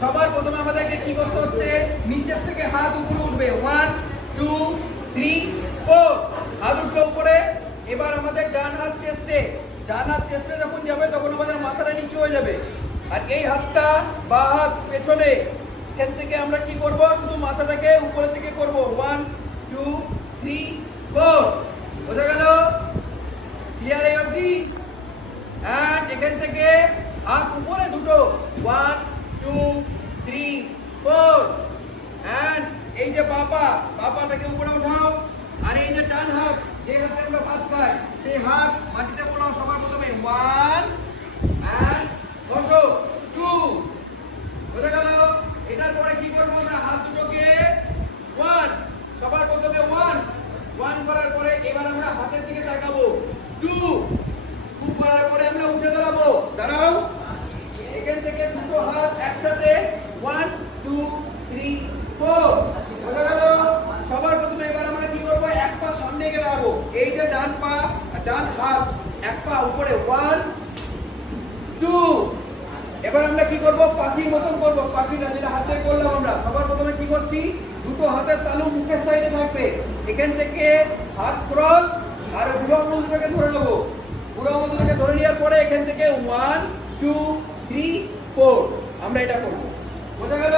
সবার প্রথমে আমাদেরকে কি করতে হচ্ছে, নিচের থেকে হাত উপরে উঠবে। 1 2 3 4 হাত উঠবে উপরে। এবার আমাদের ডান হাত চেস্টে, যখন যাবে তখন আমাদের মাথাটা নিচু হয়ে যাবে। আর এই হাতটা বা হাত পেছনে, এখান থেকে আমরা কি করব, শুধু মাথাটাকে উপরে থেকে করব। 1 2 3 4 বোঝা গেল? ক্লিয়ার এই অবধি? এন্ড এখান থেকে হাত উপরে দুটো। 1 2 3 4 এন্ড এই যে বাপাটাকে উপরে উঠাও। আর এই যে ডান হাত, যে হাতে আমরা ভাত খাই, সেই হাত মাটিতে বোলাও সবার প্রথমে। 1 এন্ড বসো। 2 বোঝা গেল? এটার পরে কি করব আমরা, হাত দুটোকে 1 সবার প্রথমে 1 করার পরে এবার আমরা হাতের দিকে তাকাবো। 2 করার পরে আমরা উঠে দাঁড়াও। এখান থেকে দুটো হাত একসাথে 1 2 3 4 বোঝা গেল? সবার প্রথমে এবার আমরা কি করব, এক পা সামনে গিয়ে দাঁড়াবো। এই যে ডান হাত, এক পা উপরে। 1 2 এবার আমরা কি করব, পাখির মতন করব। পাখি না, যেটা হাতে করলাম আমরা। সবার প্রথমে কি করছি, দুটো হাতের তালু মুখের সাইডে থাকবে। এখান থেকে হাত ক্রস আর বুড়ো আঙুল দুটোকে ধরে নেবো। বুড়ো আঙুল দুটোকে ধরে নেওয়ার পরে এখান থেকে 1 2 3 4 আমরা এটা করব। বোঝা গেল?